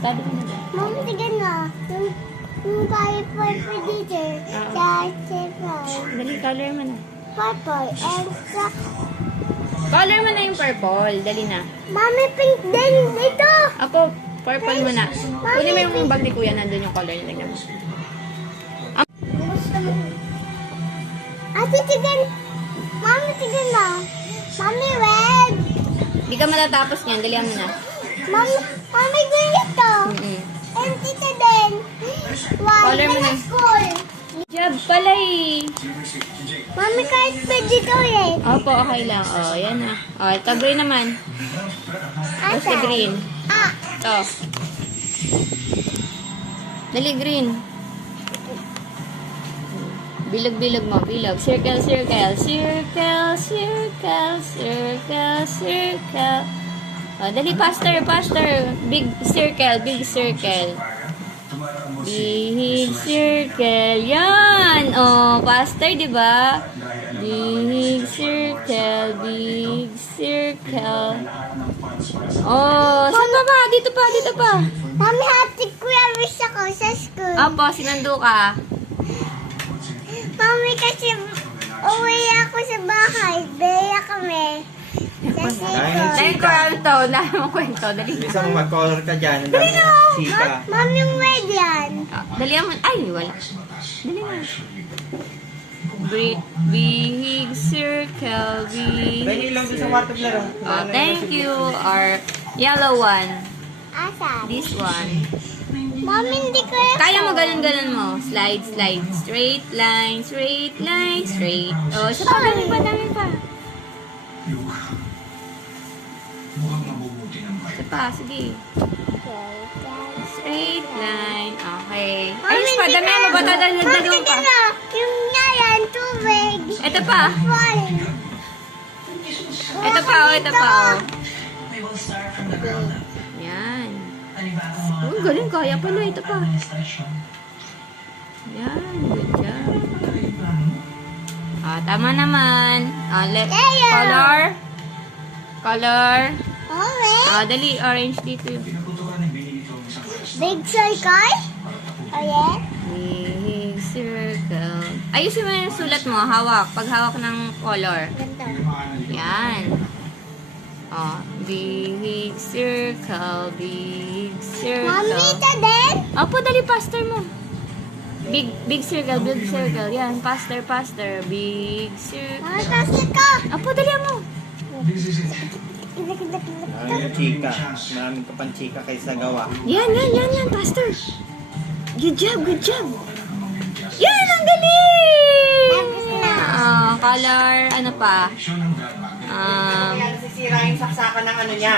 Study mo na dyan. Mom, tignan na. Yung purple dito. Dali, color mo na. Purple. And sa... Color mo na yung purple. Dali na. Mami, pink din dito. Apo, purple mo na. Kunin mo yung bag ni Kuya. Nandun yung color. Tingnan mo. Ate, tignan. Mami, tignan na. Mami, red. Hindi ka matatapos niyan. Dalihan mo na. Mami, dito. And tita din. Color mo na. School. Job pala eh. Mami, kahit pwede ko eh. Opo, okay lang. O, yan na. O, ito green naman. Basta green. Ah, Ito. Dali, green. Bilog-bilog mo. Bilog. Circle, circle. Circle, circle, circle, circle. O, dali, faster, faster. Big circle, big circle. Big circle. Yan. O, faster, di ba? Big circle, big circle. Oh, saan pa ba? Dito pa, dito pa. Mami, hati kuya wish ako sa school. Opo, sinando ka. Mami, kasi uwi ako sa bahay. Beya kami. Sa school. Dahil ko lang to, dahil mo kwento. Dali Bisa na. mo mag-color ka dyan. Ang dami chika. Mami, yung red yan. Dali mo. Ay, wala. Dali na. Big circle, big Pwede lang doon sa kwarto laro. Oh, thank you. Our yellow one. Asan? This one. Mami, hindi ko yan. Kaya mo ganun-ganun mo. Slide, slide. Straight line, straight line, straight. Oh, isa pa, dami pa, dami pa. Isa pa, sige. Straight line. Okay. Ayos pa, dami mo ba? Dadalagdagan pa. Mami, yung nga yan, tubig. Ito pa. Falling. Ito pa, oh, ito pa, oh. Yan. Oh, galing, kaya pala. Ito pa. Yan, good job. Ah, tama naman. Ah, color. Color. Okay. Ah, dali, orange dito. Big circle. Oh, yeah. Big circle. Ayusin mo yung sulat mo, hawak. Pag hawak ng color. Ganito. Yan. Oh, big circle, big circle. Mami, ito din. Opo, dali, faster mo. Big circle, big circle. Yan, faster, faster. Big Mami, circle. kasi ko. Opo, dali mo. Maraming chika. Maraming ka pang chika kaysa gawa. Yan, faster. Good job, good job. Yan, ang galing! Ah, color, ano pa? Nasisira yung saksakan ng ano niya.